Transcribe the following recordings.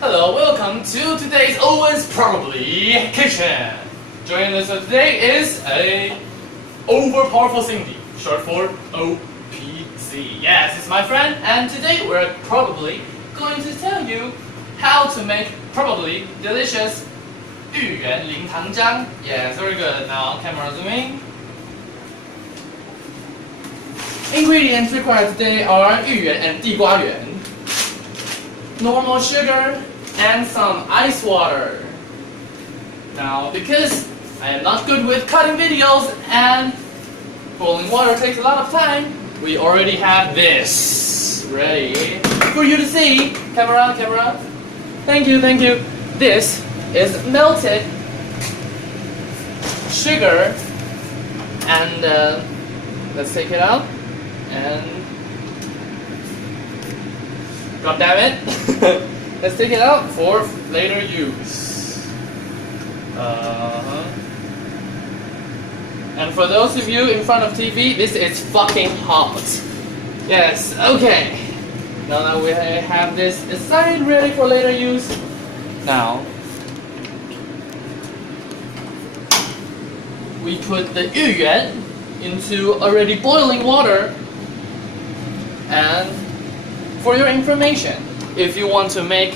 Hello, welcome to today's Always Probably Kitchen. Joining us today is a overpowerful Cindy, short for OPC. Yes, it's my friend, and today we're probably going to tell you how to make probably delicious 芋圆零糖浆. Yes, very good. Now, camera zooming. Ingredients required today are 芋圆 and 地瓜圆, normal sugar, and some ice water. Now, because I am not good with cutting videos and boiling water takes a lot of time, we already have this ready for you to see. Camera, camera. Thank you, thank you. This is melted sugar, and let's take it out. And God damn it, let's take it out for later use. And for those of you in front of TV, this is fucking hot. Yes, okay. Now that we have this aside ready for later use, now we put the 芋圆 into already boiling water. And for your information, if you want to make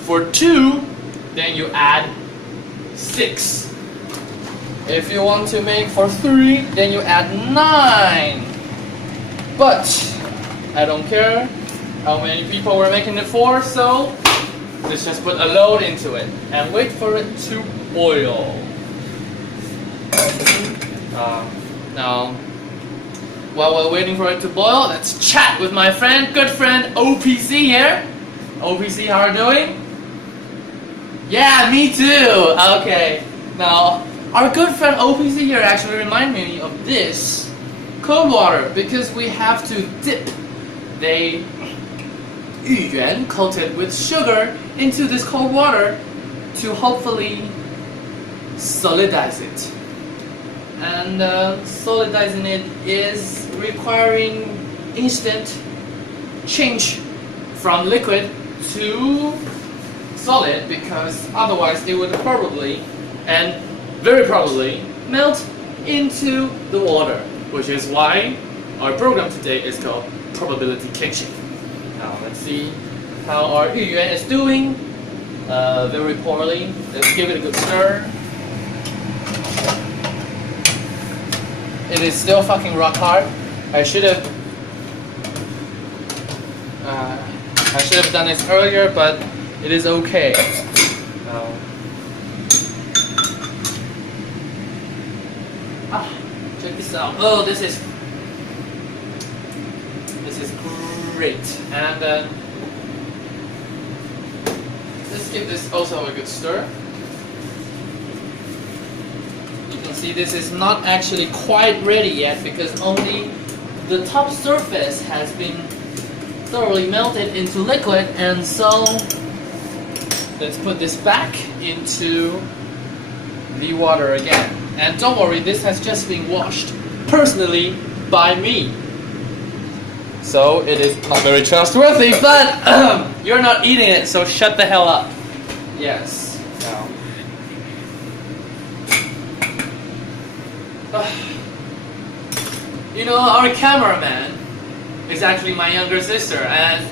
for 2, then you add 6. If you want to make for 3, then you add 9. But I don't care how many people we're making it for, so let's just put a load into it and wait for it to boil. Now, while we're waiting for it to boil, let's chat with my friend, good friend OPC here. OPC, how are you doing? Yeah, me too. Okay. Now, our good friend OPC here actually reminded me of this cold water because we have to dip the 芋圆 coated with sugar into this cold water to hopefully solidize it. And solidizing it is requiring instant change from liquid to solid, because otherwise it would probably and very probably melt into the water, which is why our program today is called Probability Kitchen. Now let's see how our 芋圆 is doing. Very poorly. Let's give it a good stir. It is still fucking rock hard. I should have done this earlier, but it is okay. Check this out. Oh, this is great. And let's give this also a good stir. See, this is not actually quite ready yet because only the top surface has been thoroughly melted into liquid, and so let's put this back into the water again. And don't worry, this has just been washed personally by me, so it is not very trustworthy, but you're not eating it, so shut the hell up. Yes. You know, our cameraman is actually my younger sister, and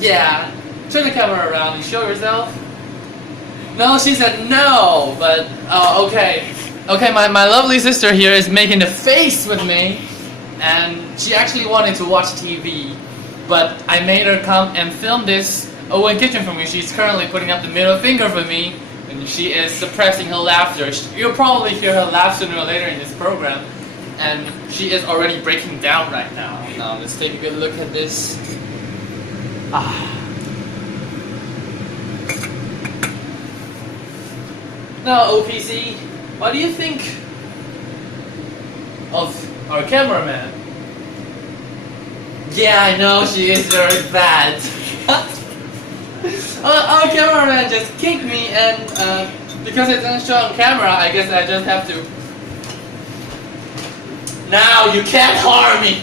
yeah, turn the camera around and show yourself. No, she said no, but okay. Okay, my lovely sister here is making the face with me, and she actually wanted to watch TV, but I made her come and film this Owen Kitchen for me. She's currently putting up the middle finger for me, and she is suppressing her laughter. You'll probably hear her laugh sooner or later in this program. And she is already breaking down right now. Now let's take a good look at this. Now OPC, what do you think of our cameraman? Yeah, I know she is very bad. Our cameraman just kicked me, and because it doesn't show on camera, I guess I just have to. Now you can't harm me.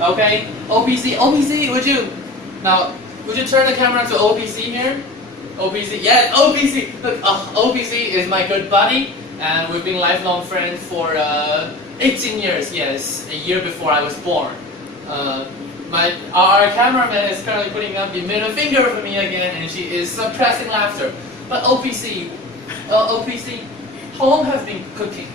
Okay, OPC, would you now Would you turn the camera to OPC here? OPC, yeah, OPC. Look, OPC is my good buddy, and we've been lifelong friends for 18 years. Yes, a year before I was born. Our cameraman is currently putting up the middle finger for me again, and she is suppressing laughter. But OPC, home has been cooking.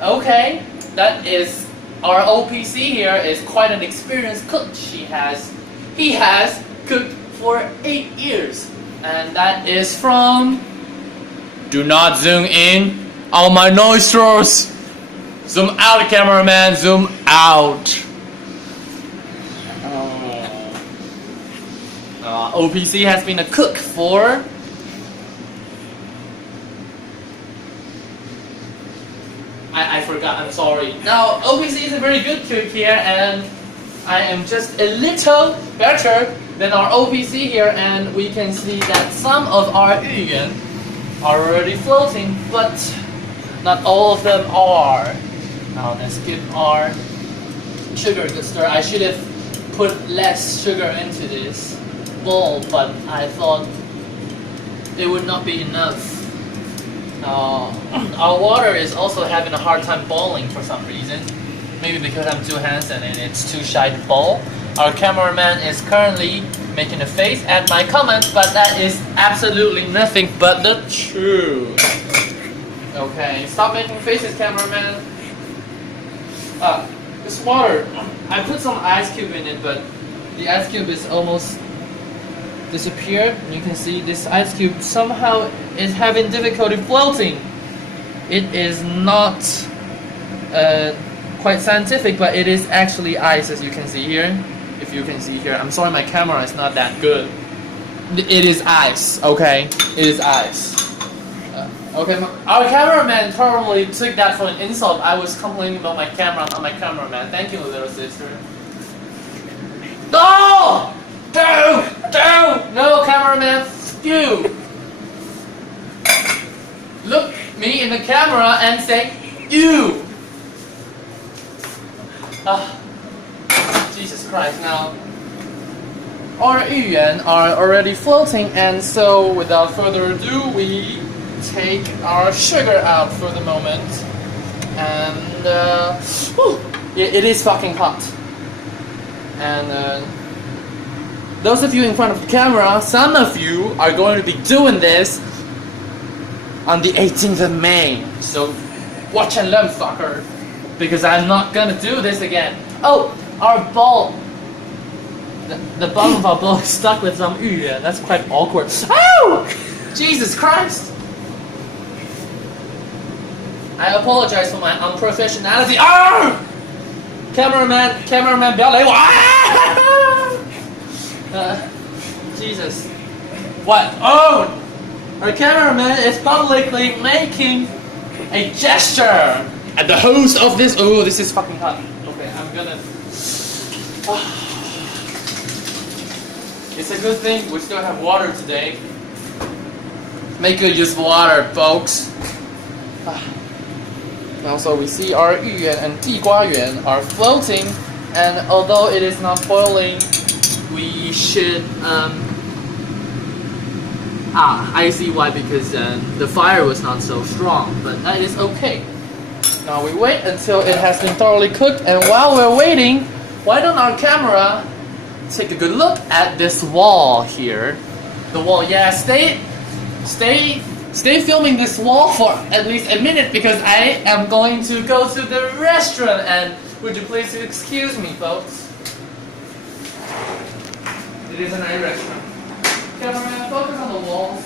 Okay, that is our OPC here is quite an experienced cook. He has cooked for 8 years, and that is from. Do not zoom in on my nostrils. Zoom out, cameraman. Zoom out. OPC has been a cook for. I forgot, I'm sorry. Now, OPC is a very good cook here, and I am just a little better than our OPC here, and we can see that some of our yuan are already floating, but not all of them are. Now, let's give our sugar a good stir. I should have put less sugar into this bowl, but I thought it would not be enough. Our water is also having a hard time boiling for some reason. Maybe because I'm too handsome and it's too shy to boil. Our cameraman is currently making a face at my comments, but that is absolutely nothing but the truth. Okay, stop making faces, cameraman. This water, I put some ice cube in it, but the ice cube is almost disappeared. You can see this ice cube somehow is having difficulty floating. It is not quite scientific, but it is actually ice, as you can see here. If you can see here, I'm sorry my camera is not that good. It is ice, okay? It is ice. Okay, our cameraman probably took that for an insult. I was complaining about my camera, not my cameraman. Thank you, little sister. No! No, cameraman, you! Look me in the camera and say, you! Jesus Christ, now. Our yuan are already floating, and so without further ado, we take our sugar out for the moment. And, it is fucking hot. And, those of you in front of the camera, some of you are going to be doing this on the 18th of May. So watch and learn, fucker. Because I'm not gonna do this again. Oh, our bowl. The bottom of our bowl is stuck with some yuan. That's quite awkward. Oh! Jesus Christ! I apologize for my unprofessionality. Ah! Cameraman, 不要来我. Jesus. What? Oh! Our cameraman is publicly making a gesture at the host of this. Oh, this is fucking hot. Okay, I'm gonna. It's a good thing we still have water today. Make good use of water, folks. Also, we see our yuan and 地瓜圆 are floating, and although it is not boiling, we should I see why, because the fire was not so strong, but that is okay. Now we wait until it has been thoroughly cooked, and while we're waiting, why don't our camera take a good look at this wall here? The wall, yeah, stay filming this wall for at least a minute, because I am going to go to the restaurant, and would you please excuse me, folks? It is a nice restaurant. Cameraman, focus on the walls.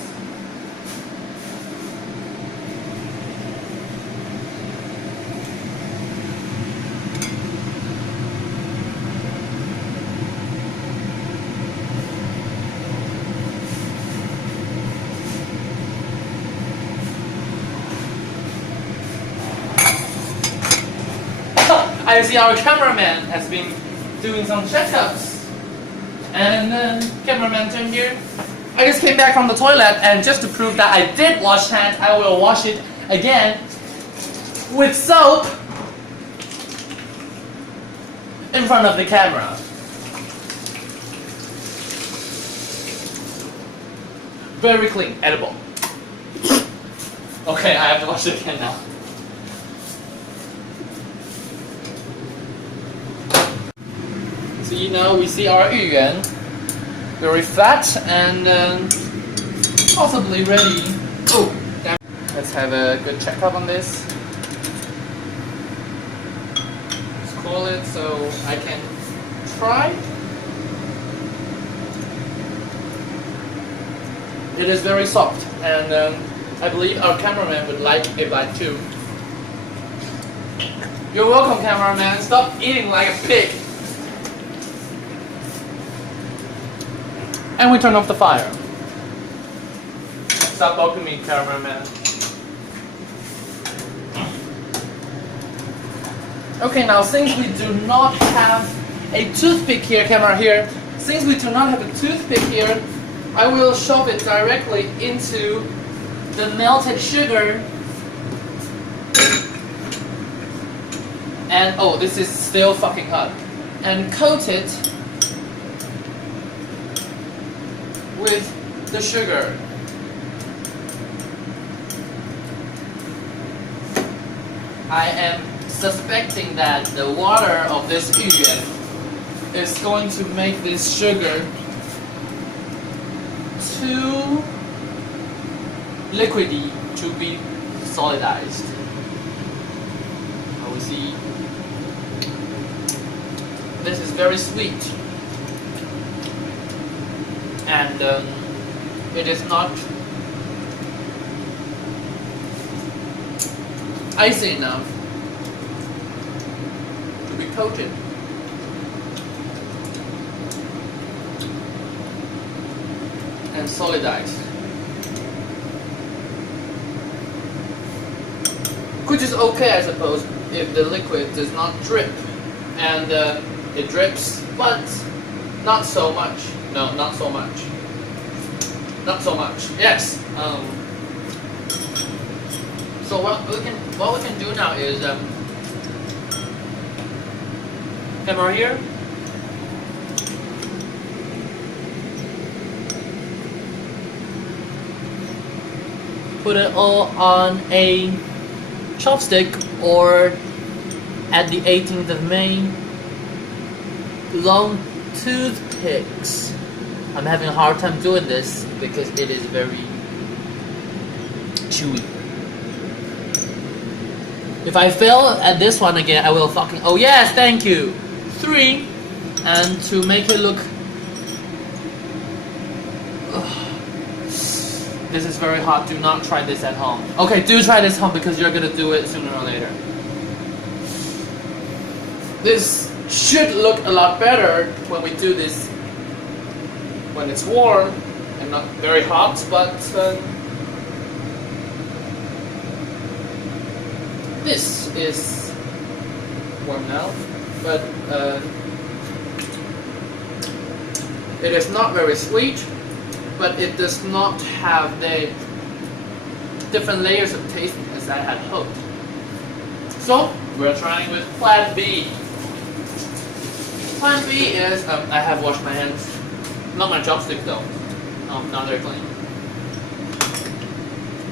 I see our cameraman has been doing some checkups. And cameraman turn here. I just came back from the toilet, and just to prove that I did wash hands, I will wash it again with soap. in front of the camera. Very clean, edible. Okay, I have to wash it again now. See, now we see our 芋圆, very fat and possibly ready. Oh, damn. Let's have a good checkup on this. Let's cool it so I can try. It is very soft, and I believe our cameraman would like a bite too. You're welcome, cameraman. Stop eating like a pig. And we turn off the fire. Stop poking me, cameraman. Okay, now since we do not have a toothpick here, camera here, since we do not have a toothpick here, I will shove it directly into the melted sugar. And oh, this is still fucking hot. And coat it with the sugar. I am suspecting that the water of this 芋圆 is going to make this sugar too liquidy to be solidized. We see this is very sweet, and it is not icy enough to be coated. And solidized, which is okay, I suppose, if the liquid does not drip, and it drips, but not so much. No, not so much. Not so much. Yes. So what we can do now is camera here. Put it all on a chopstick, or at the 18th of May, long toothpicks. I'm having a hard time doing this because it is very chewy. If I fail at this one again, I will fucking, oh yes, thank you, 3, and to make it look, this is very hot. Do not try this at home. Okay, do try this at home because you're gonna do it sooner or later. This should look a lot better when we do this when it's warm and not very hot, but this is warm now, but it is not very sweet, but it does not have the different layers of taste as I had hoped. So we're trying with plan B. Plan B is, I have washed my hands, not my chopstick though, not very clean.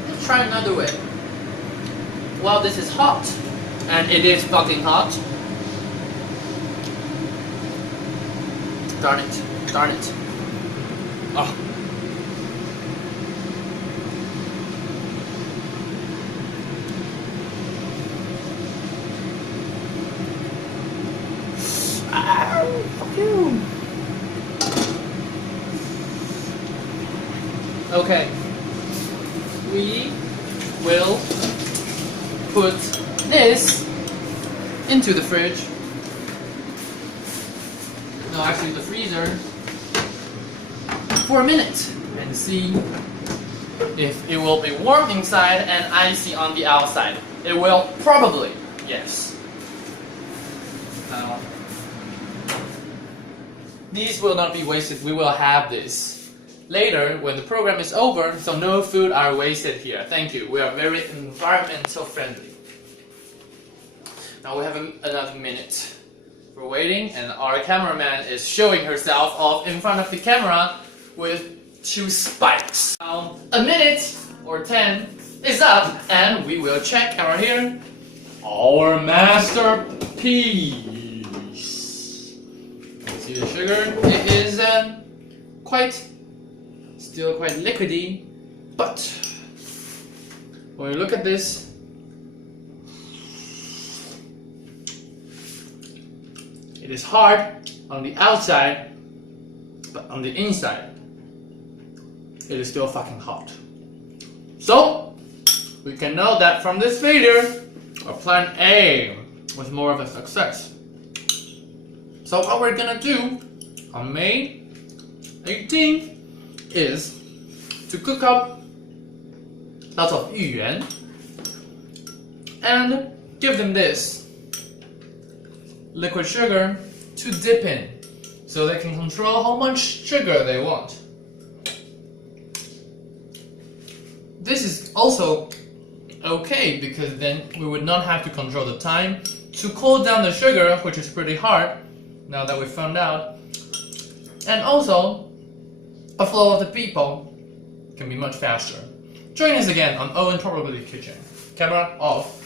Let's try another way. Well, this is hot, and it is fucking hot. Darn it, darn it. Oh. Fuck you. Okay. We will put this into the fridge. No, actually the freezer for a minute and see if it will be warm inside and icy on the outside. It will probably, yes. These will not be wasted. We will have this later when the program is over, so no food are wasted here. Thank you. We are very environmental friendly. Now we have another minute We're waiting, and our cameraman is showing herself off in front of the camera with 2 spikes. Now, a minute or 10 is up, and we will check our here. Our masterpiece. See the sugar? It is still quite liquidy, but when you look at this, it is hard on the outside, but on the inside, it is still fucking hot. So, we can know that from this failure, our plan A was more of a success. So what we're gonna do on May 18th is to cook up lots of yuyuan and give them this liquid sugar to dip in, so they can control how much sugar they want. This is also okay because then we would not have to control the time to cool down the sugar, which is pretty hard now that we found out. And also, a flow of the people can be much faster. Join us again on Owen Probability Kitchen. Camera off.